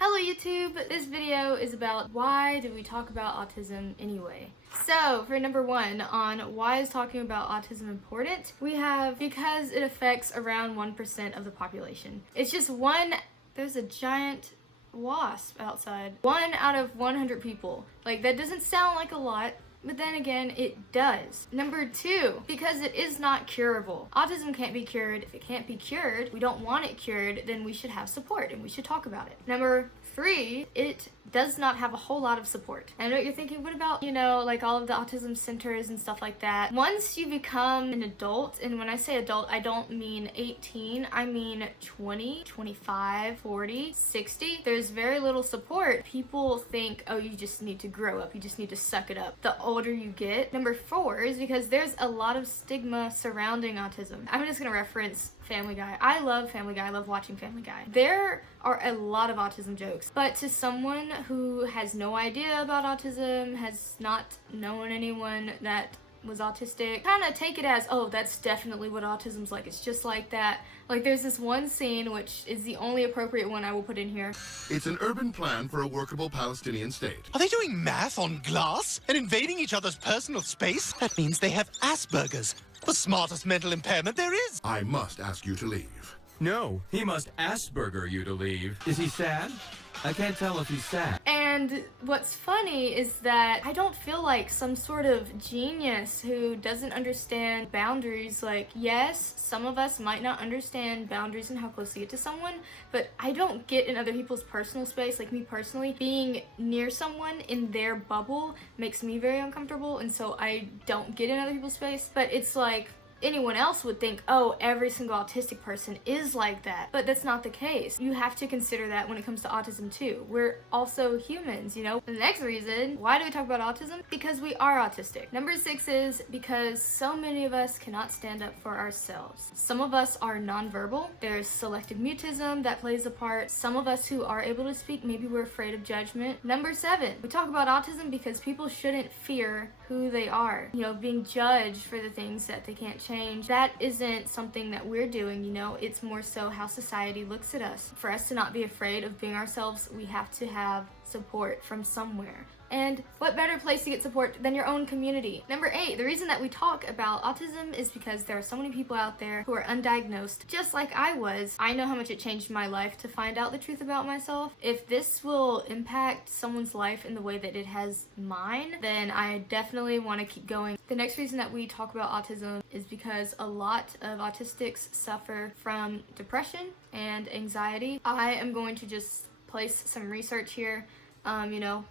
Hello YouTube! This video is about why do we talk about autism anyway? So for number one on why is talking about autism important, we have because it affects around 1% of the population. It's just there's a giant wasp outside. 1 out of 100 people. Like, that doesn't sound like a lot, but then again, it does. Number two, because it is not curable. Autism can't be cured. If it can't be cured, we don't want it cured, then we should have support and we should talk about it. Number three, it does not have a whole lot of support. I know what you're thinking, what about, like all of the autism centers and stuff like that? Once you become an adult, and when I say adult, I don't mean 18, I mean 20, 25, 40, 60, there's very little support. People think, oh, you just need to grow up, you just need to suck it up the older you get. Number four is because there's a lot of stigma surrounding autism. I'm just gonna reference Family Guy. I love Family Guy, I love watching Family Guy. There are a lot of autism jokes, but to someone who has no idea about autism, has not known anyone that was autistic, kind of take it as, oh, that's definitely what autism's like, it's just like that. Like, there's this one scene, which is the only appropriate one I will put in here. It's an urban plan for a workable Palestinian state. Are they doing math on glass and invading each other's personal space? That means they have Asperger's, the smartest mental impairment there is. I must ask you to leave. No, he must Asperger you to leave. Is he sad? I can't tell if he's sad. And what's funny is that I don't feel like some sort of genius who doesn't understand boundaries. Like, yes, some of us might not understand boundaries and how close to get to someone, but I don't get in other people's personal space. Like, me personally, being near someone in their bubble makes me very uncomfortable, and so I don't get in other people's space. But it's like, anyone else would think, oh, every single autistic person is like that. But that's not the case. You have to consider that when it comes to autism too. We're also humans, The next reason, why do we talk about autism? Because we are autistic. Number six is because so many of us cannot stand up for ourselves. Some of us are nonverbal. There's selective mutism that plays a part. Some of us who are able to speak, maybe we're afraid of judgment. Number seven, we talk about autism because people shouldn't fear who they are. Being judged for the things that they can't change. That isn't something that we're doing, it's more so how society looks at us. For us to not be afraid of being ourselves, we have to have support from somewhere. And what better place to get support than your own community? Number eight, the reason that we talk about autism is because there are so many people out there who are undiagnosed, just like I was. I know how much it changed my life to find out the truth about myself. If this will impact someone's life in the way that it has mine, then I definitely want to keep going. The next reason that we talk about autism is because a lot of autistics suffer from depression and anxiety. I am going to just place some research here.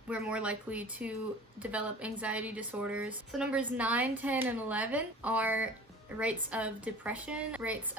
We're more likely to develop anxiety disorders. So numbers 9, 10, and 11 are rates of depression, which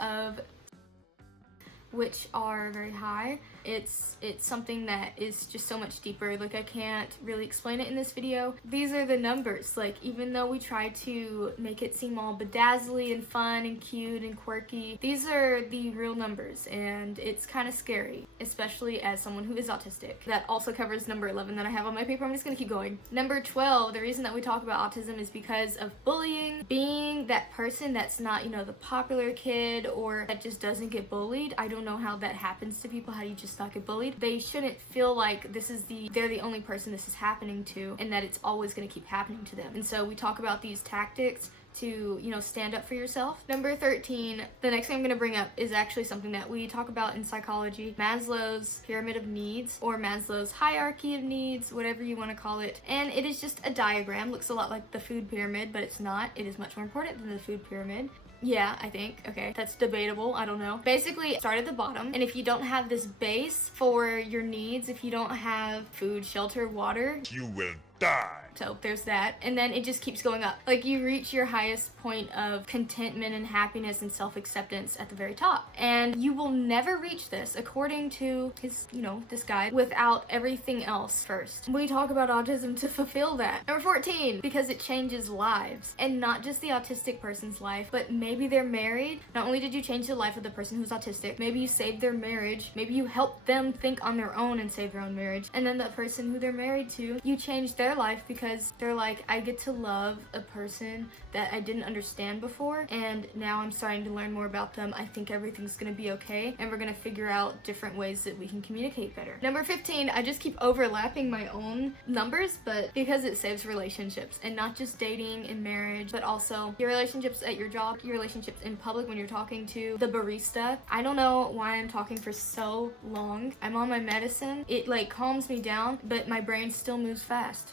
are very high. It's something that is just so much deeper. Like, I can't really explain it in this video. These are the numbers. Like, even though we try to make it seem all bedazzly and fun and cute and quirky, these are the real numbers, and it's kind of scary, especially as someone who is autistic. That also covers number 11 that I have on my paper. I'm just gonna keep going. Number 12, the reason that we talk about autism is because of bullying. Being that person that's not, the popular kid or that just doesn't get bullied. I don't know how that happens to people. How do you just not get bullied? They shouldn't feel like they're the only person this is happening to, and that it's always going to keep happening to them. And so we talk about these tactics to, stand up for yourself. Number 13, the next thing I'm going to bring up is actually something that we talk about in psychology, Maslow's pyramid of needs, or Maslow's hierarchy of needs, whatever you want to call it. And it is just a diagram, looks a lot like the food pyramid, but it's not. It is much more important than the food pyramid. Yeah, I think. Okay, that's debatable. I don't know. Basically, start at the bottom, and if you don't have this base for your needs, if you don't have food, shelter, water, You will die. So there's that, and then it just keeps going up. Like, you reach your highest point of contentment and happiness and self-acceptance at the very top, and you will never reach this, according to his, this guy, without everything else first. We talk about autism to fulfill that. Number 14, because it changes lives, and not just the autistic person's life, but maybe they're married. Not only did you change the life of the person who's autistic, maybe you saved their marriage, maybe you helped them think on their own and save their own marriage, and then the person who they're married to, you changed their their life because they're like, I get to love a person that I didn't understand before, and now I'm starting to learn more about them. I think everything's gonna be okay, and we're gonna figure out different ways that we can communicate better. Number 15, I just keep overlapping my own numbers, but because it saves relationships, and not just dating and marriage, but also your relationships at your job, your relationships in public when you're talking to the barista. I don't know why I'm talking for so long. I'm on my medicine. It like calms me down, but my brain still moves fast.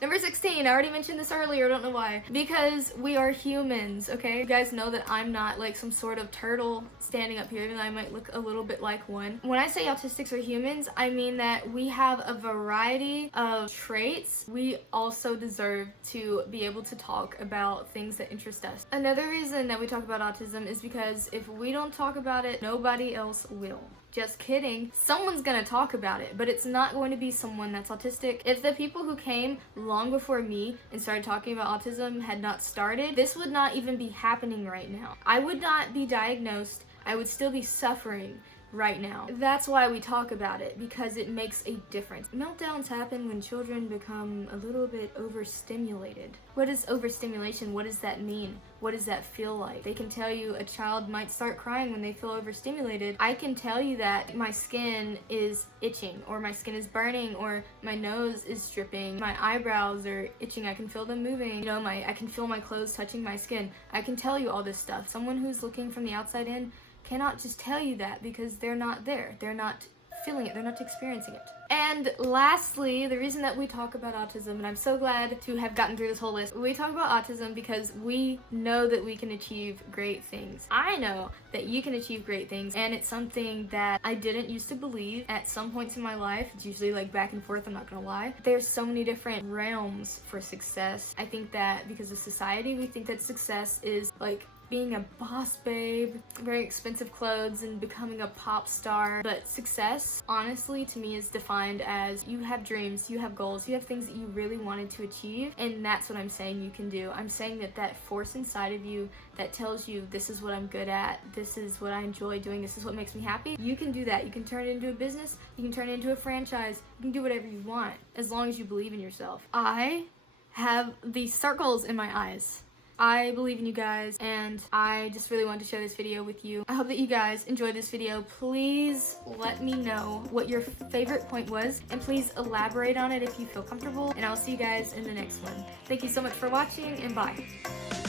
Number 16, I already mentioned this earlier, I don't know why. Because we are humans, okay? You guys know that I'm not like some sort of turtle standing up here, even though I might look a little bit like one. When I say autistics are humans, I mean that we have a variety of traits. We also deserve to be able to talk about things that interest us. Another reason that we talk about autism is because if we don't talk about it, nobody else will. Just kidding. Someone's gonna talk about it, but it's not going to be someone that's autistic. If the people who came long before me and started talking about autism had not started, this would not even be happening right now. I would not be diagnosed. I would still be suffering right now. That's why we talk about it, because it makes a difference. Meltdowns happen when children become a little bit overstimulated. What is overstimulation? What does that mean? What does that feel like? They can tell you a child might start crying when they feel overstimulated. I can tell you that my skin is itching, or my skin is burning, or my nose is dripping, my eyebrows are itching, I can feel them moving, you know, I can feel my clothes touching my skin. I can tell you all this stuff. Someone who's looking from the outside in cannot just tell you that because they're not there. They're not feeling it. They're not experiencing it. And lastly, the reason that we talk about autism, and I'm so glad to have gotten through this whole list, we talk about autism because we know that we can achieve great things. I know that you can achieve great things, and it's something that I didn't used to believe at some points in my life. It's usually like back and forth, I'm not gonna lie. There's so many different realms for success. I think that because of society, we think that success is like being a boss babe, very expensive clothes, and becoming a pop star. But success, honestly, to me is defined as you have dreams, you have goals, you have things that you really wanted to achieve, and that's what I'm saying you can do. I'm saying that that force inside of you that tells you this is what I'm good at, this is what I enjoy doing, this is what makes me happy, you can do that. You can turn it into a business, you can turn it into a franchise, you can do whatever you want, as long as you believe in yourself. I have these circles in my eyes. I believe in you guys, and I just really wanted to share this video with you. I hope that you guys enjoyed this video. Please let me know what your favorite point was, and please elaborate on it if you feel comfortable, and I'll see you guys in the next one. Thank you so much for watching, and bye.